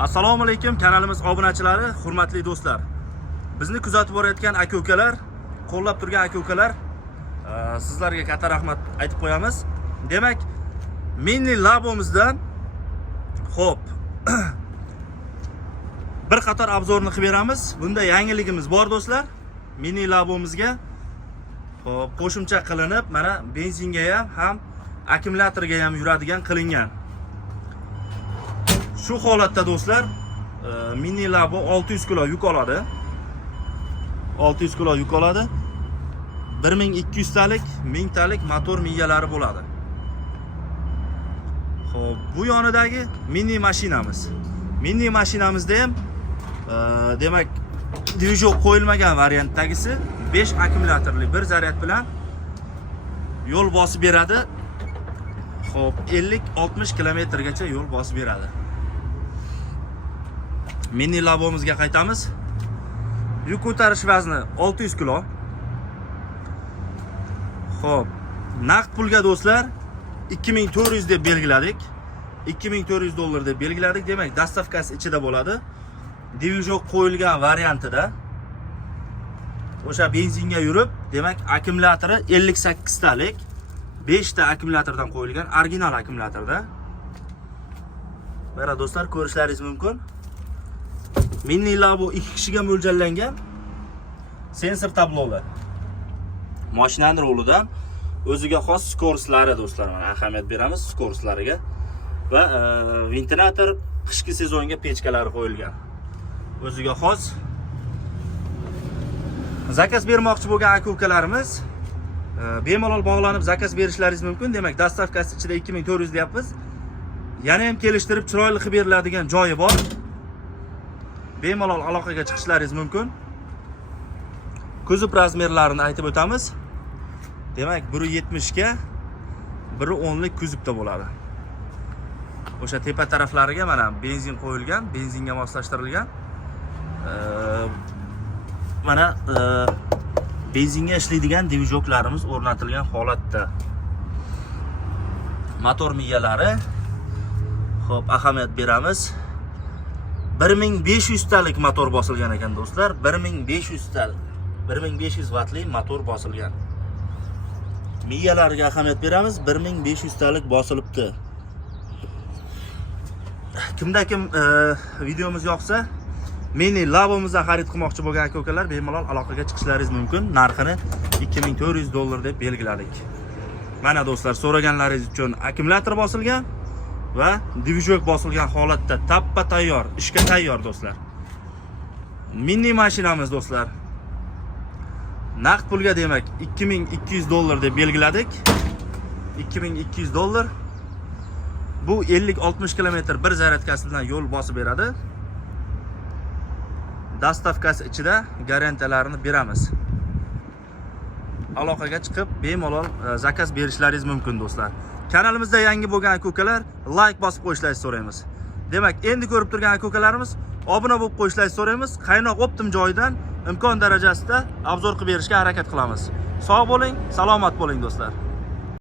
Assalomu alaykum kanalimiz obunachilari, hurmatli do'stlar. Bizni kuzatib borayotgan aka-ukalar, qo'llab turgan aka-ukalar, sizlarga katta rahmat aytib qo'yamiz. Demak, Mini Labomizdan xo'p bir qator obzorni qilib beramiz. Bunda yangiligimiz bor do'stlar. Mini Labomizga xo'p qo'shimcha qilinib, mana benzinga ham akkumulyatorga ham yuradigan qilingan. Shu holatda do'stlar, Mini Labo 600 kilo yuk oladi. 600 kilo yuk oladi. 1200 talik, 1000 talik motor miyalari bo'ladi. Xo'p, bu yonidagi mini mashinamiz. Mini mashinamizda ham demak, dvijok qo'yilmagan variantdagisi 5 akkumulyatorli bir zaryad bilan yo'l bosib beradi. Xo'p, 50-60 kilometrgacha yo'l bosib beradi. Mini Labomizga qaytamiz. Yuk ko'tarish vazni 600 kilo. Xo'p, naqd pulga do'stlar 2400 deb belgiladik. 2400 dollar deb belgiladik. Demak, dastavkasi ichida bo'ladi. Dvijok qo'yilgan variantida. O'sha benzinga yurib, demak, akkumulyatori 58 talik. 5 ta akkumulyatordan qo'yilgan original akkumulyatorda. Mana do'stlar, ko'rishlaringiz mumkin. Mini Labo 2 kishiga mo'ljallangan sensor tabloli. Mashinaning rolidan o'ziga xos skoroslari do'stlar, mana ahamiyat beramiz skoroslariga va ventilator qishki sezonga pechkalari qo'yilgan. O'ziga xos. Zakaz bermoqchi bo'lgan aka-ukalarimiz bemalol bog'lanib zakaz berishlaringiz mumkin. Demak, dastavkasi ichida 2400 deyapmiz. Yana ham kelishtirib chiroyli qilib beriladigan joyi bor. Bemalol aloqaga chiqishlaringiz mumkin. Kuzov razmerlarini aytib o'tamiz. Demak, 170 ga 110 lik kuzovda bo'ladi. O'sha tepa taraflariga mana benzin qo'yilgan, benzinga moslashtirilgan. Mana benzinga ishlaydigan dvijoklarimiz o'rnatilgan holatda. Motor miyalari. Xo'p, ahamiyat beramiz. 1500 talik motor bosilgan ekan do'stlar. 1500 talik. 1500 vatli motor bosilgan. Miyalariga ahamiyat beramiz. 1500 talik bosilibdi. Kimda-kim videomiz yoqsa, Mini Labomizdan xarid qilmoqchi bo'lgan aka-ukalar bemalol aloqaga chiqishlaringiz mumkin. Narxini 2400 dollar deb belgiladik. Mana do'stlar, so'raganlaringiz uchun akkumulyator bosilgan va dvijok bosilgan holatda tappa tayyor, ishga tayyor do'stlar. Mini mashinamiz do'stlar. Naqd pulga demak 2200 dollar deb belgiladik. 2200 dollar. Bu 50-60 kilometr bir zaryadkasidan yo'l bosib beradi. Dastavkasi ichida garantiyalarini beramiz. Aloqaga chiqib bemalol zakaz berishlaringiz mumkin do'stlar. Kanalimizda yangi bo'lgan aka-ukalar like bosib qo'yishlaringizni so'raymiz. Demak, endi ko'rib turgan aka-ukalarimiz obuna bo'lib qo'yishlaringizni so'raymiz. Qaynoq optim joyidan imkon darajasida obzor qilib berishga harakat qilamiz. Sog' bo'ling, salomat bo'ling do'stlar.